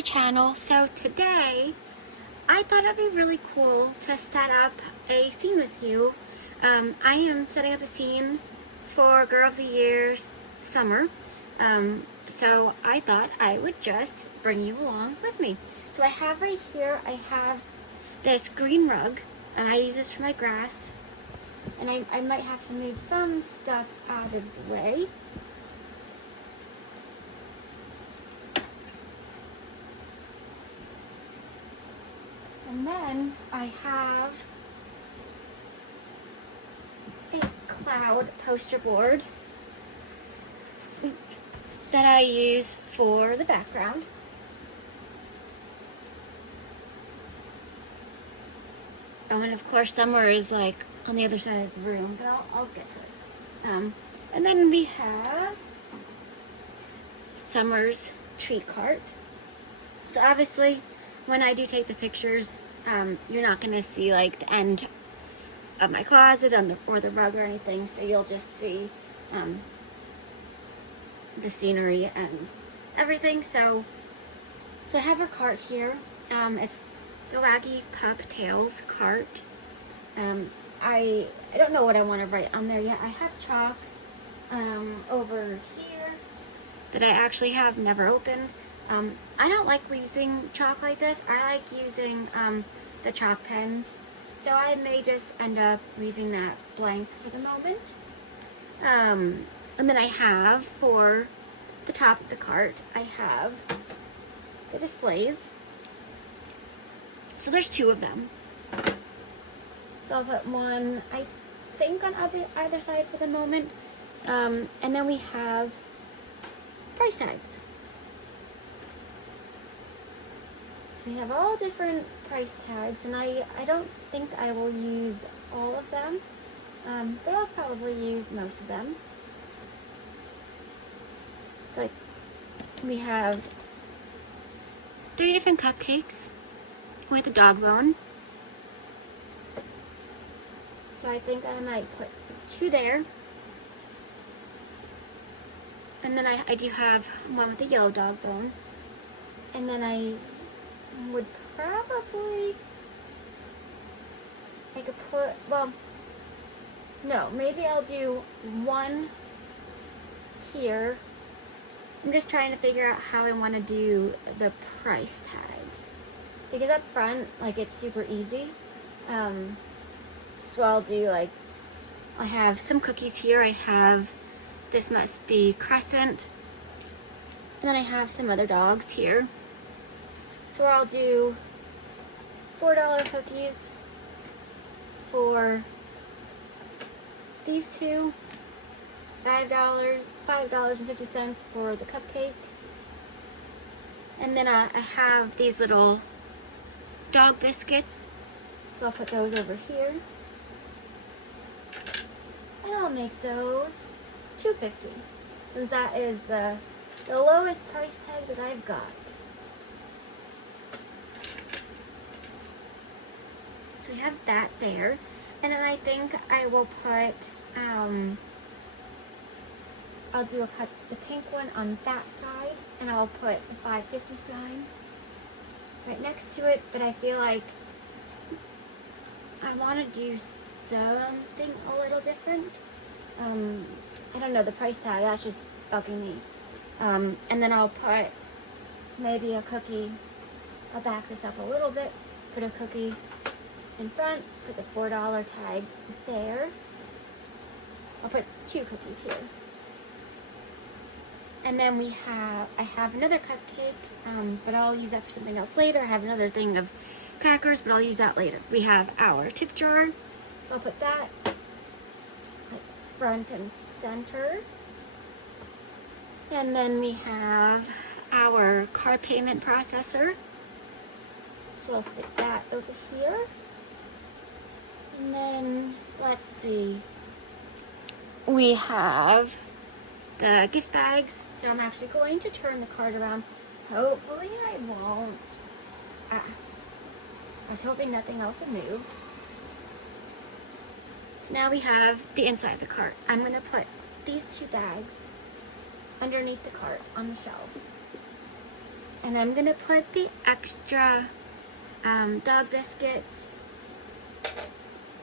my channel. So today I thought it'd be really cool to set up a scene with you. I am setting up a scene for Girl of the Year's summer. So I thought I would just bring you along with me. So I have right here, I have this green rug, and I use this for my grass. And I might have to move some stuff out of the way. And then I have a cloud poster board that I use for the background. Oh, and of course Summer is like on the other side of the room, but I'll get her. And then we have Summer's tree cart. So obviously, when I do take the pictures, you're not going to see like the end of my closet or the rug or anything, so you'll just see the scenery and everything. So I have her cart here. It's the Waggy Pup Tails cart. I don't know what I want to write on there yet. I have chalk over here that I actually have never opened. I don't like using chalk like this. I like using the chalk pens. So I may just end up leaving that blank for the moment. And then I have, for the top of the cart, I have the displays. So there's two of them. So I'll put one, I think, on either side for the moment. And then we have price tags. So we have all different price tags, and I don't think I will use all of them, but I'll probably use most of them. So we have 3 different cupcakes with a dog bone. So I think I might put 2 there. And then I do have one with a yellow dog bone. And then I would probably, I could put, well, no, maybe I'll do 1 here. I'm just trying to figure out how I want to do the price tags. Because up front, like, it's super easy. So I'll do, like, I have some cookies here. I have, this must be Crescent. And then I have some other dogs here. So I'll do $4 cookies for these two, $5.50 for the cupcake. And then I have these little dog biscuits, so I'll put those over here. And I'll make those $2.50, since that is the lowest price tag that I've got. So we have that there. And then I think I will put, I'll do the pink one on that side, and I'll put the $5.50 sign right next to it. But I feel like I want to do something a little different. I don't know, the price tag, that's just bugging me. And then I'll put maybe a cookie. I'll back this up a little bit, put a cookie in front, put the $4 tag there. I'll put 2 cookies here. And then I have another cupcake, but I'll use that for something else later. I have another thing of crackers, but I'll use that later. We have our tip jar, so I'll put that like front and center. And then we have our card payment processor, so I'll stick that over here. And then, let's see, we have the gift bags. So I'm actually going to turn the card around. Hopefully I won't. I was hoping nothing else would move. So now we have the inside of the cart. I'm going to put these 2 bags underneath the cart on the shelf. And I'm gonna put the extra dog biscuits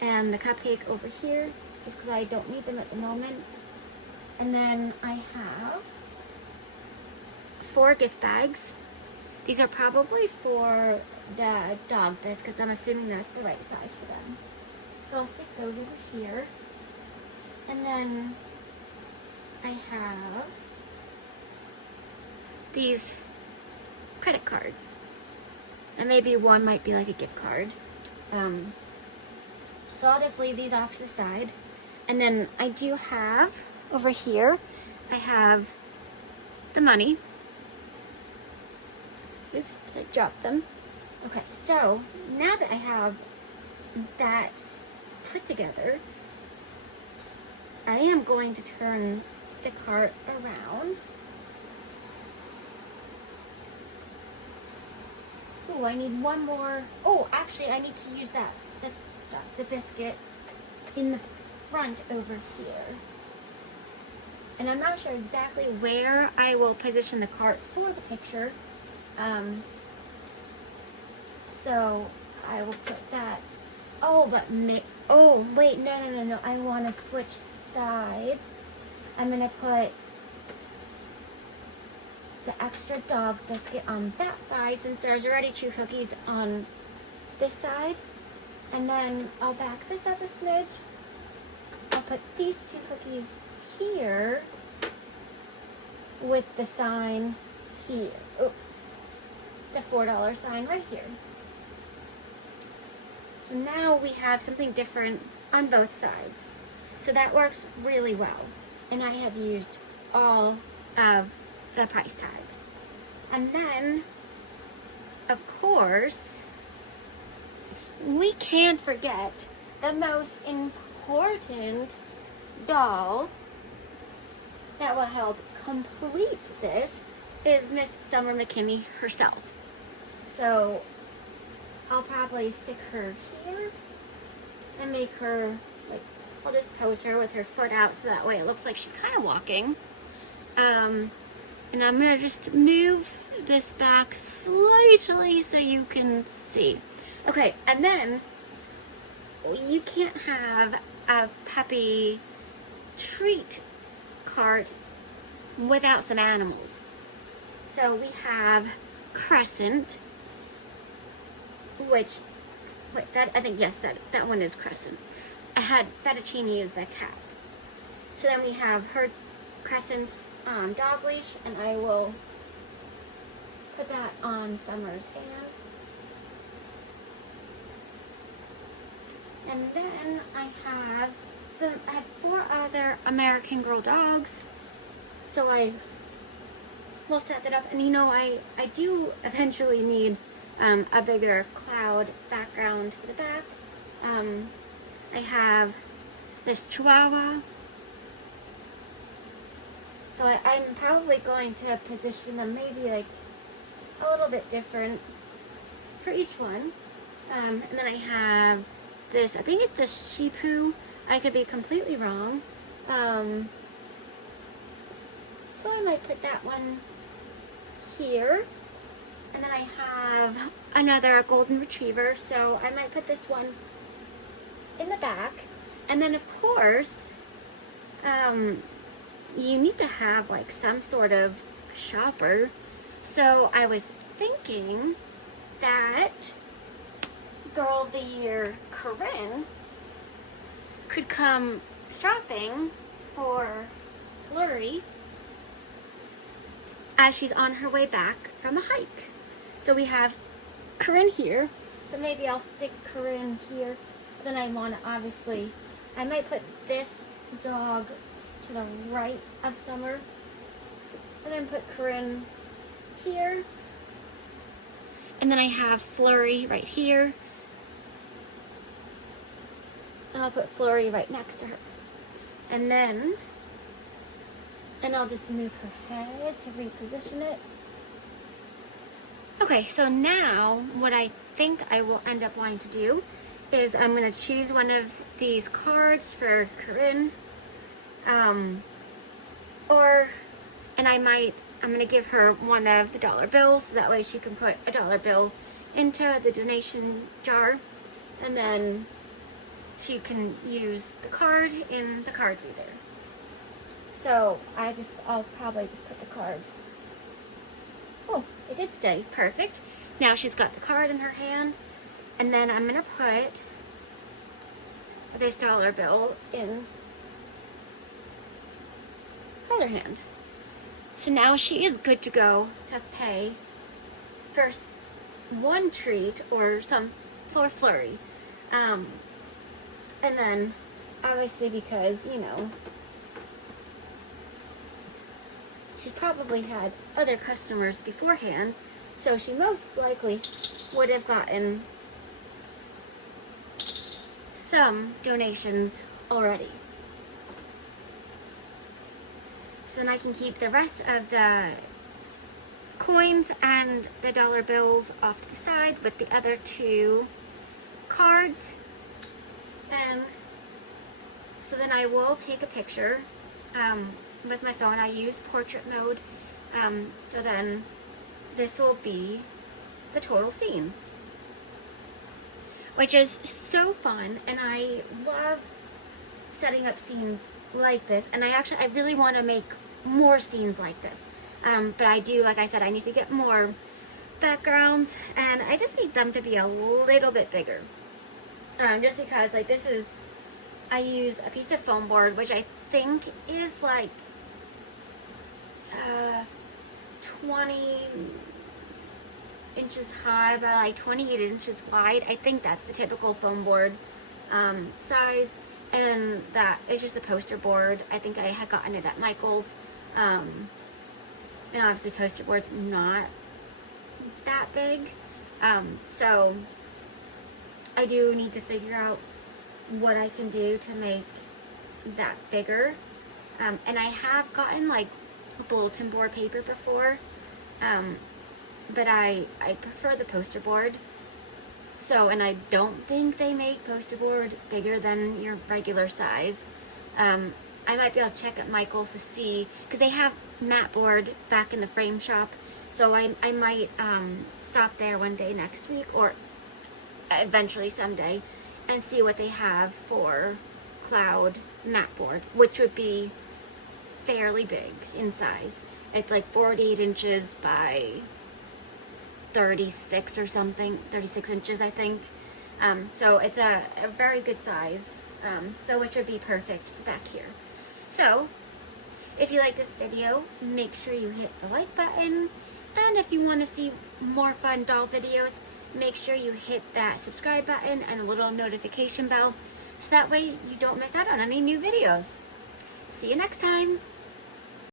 and the cupcake over here, just because I don't need them at the moment. And then I have 4 gift bags. These are probably for the dog biscuits. I'm assuming that's the right size for them. So I'll stick those over here. And then I have these credit cards. And maybe one might be like a gift card. So I'll just leave these off to the side. And then I do have, over here, I have the money. Oops, as I dropped them. Okay, so now that I have that put together, I am going to turn the cart around. Oh, I need one more. Oh, actually, I need to use the biscuit in the front over here. And I'm not sure exactly where I will position the cart for the picture. So I will put that. Oh, but oh, wait, no. I want to switch sides. I'm going to put the extra dog biscuit on that side since there's already 2 cookies on this side. And then I'll back this up a smidge. I'll put these 2 cookies here with the sign here. Oh, the $4 sign right here. So now we have something different on both sides. So that works really well. And I have used all of the price tags. And then, of course, we can't forget the most important doll that will help complete this is Miss Summer McKinney herself. So I'll probably stick her here and make her, like, I'll just pose her with her foot out so that way it looks like she's kind of walking. And I'm going to just move this back slightly so you can see. Okay, and then you can't have a puppy treat cart without some animals. So we have Crescent, which, wait, that, I think, yes, that one is Crescent. I had Fettuccine as the cat. So then we have her Crescent's dog leash, and I will put that on Summer's hand. And then I have 4 other American Girl dogs. So I will set that up. And you know, I do eventually need a bigger cloud background for the back. I have this Chihuahua. So I'm probably going to position them maybe like a little bit different for each one. And then I have this, I think it's a Shih Tzu. I could be completely wrong. So I might put that one here. And then I have another golden retriever. So I might put this one in the back. And then of course, you need to have like some sort of shopper. So I was thinking that Girl of the Year Corinne could come shopping for Flurry as she's on her way back from a hike. So we have Corinne here. So maybe I'll stick Corinne here. Then I want to obviously, I might put this dog to the right of Summer. And then put Corinne here. And then I have Flurry right here. And I'll put Flurry right next to her. And then, and I'll just move her head to reposition it. Okay, so now what I think I will end up wanting to do is I'm going to choose one of these cards for Corinne. And I might I'm going to give her one of the dollar bills, so that way she can put a dollar bill into the donation jar, and then she can use the card in the card reader. So I'll probably just put the card. Oh, it did stay. Perfect. Now she's got the card in her hand, and then I'm going to put this dollar bill in her other hand. So now she is good to go to pay for one treat or some flurry. And then, obviously, because, you know, she probably had other customers beforehand, so she most likely would have gotten some donations already. So then I can keep the rest of the coins and the dollar bills off to the side with the other two cards. And so then I will take a picture with my phone. I use portrait mode. So then this will be the total scene, which is so fun, and I love setting up scenes like this. And I really want to make more scenes like this. But I do, like I said, I need to get more backgrounds, and I just need them to be a little bit bigger. Just because, like, I use a piece of foam board, which I think is like 20 inches high by like 28 inches wide. I think that's the typical foam board size, and that is just a poster board. I think I had gotten it at Michael's, and obviously poster board's not that big, so I do need to figure out what I can do to make that bigger. And I have gotten like a bulletin board paper before, but I prefer the poster board. So, and I don't think they make poster board bigger than your regular size. I might be able to check at Michael's to see, because they have mat board back in the frame shop. So I might stop there one day next week, or eventually someday, and see what they have for cloud mat board, which would be fairly big in size. It's like 48 inches by 36 or something, 36 inches I think. So it's a very good size, so it should be perfect for back here. So if you like this video, make sure you hit the like button, and if you want to see more fun doll videos, make sure you hit that subscribe button and a little notification bell, so that way you don't miss out on any new videos. See you next time!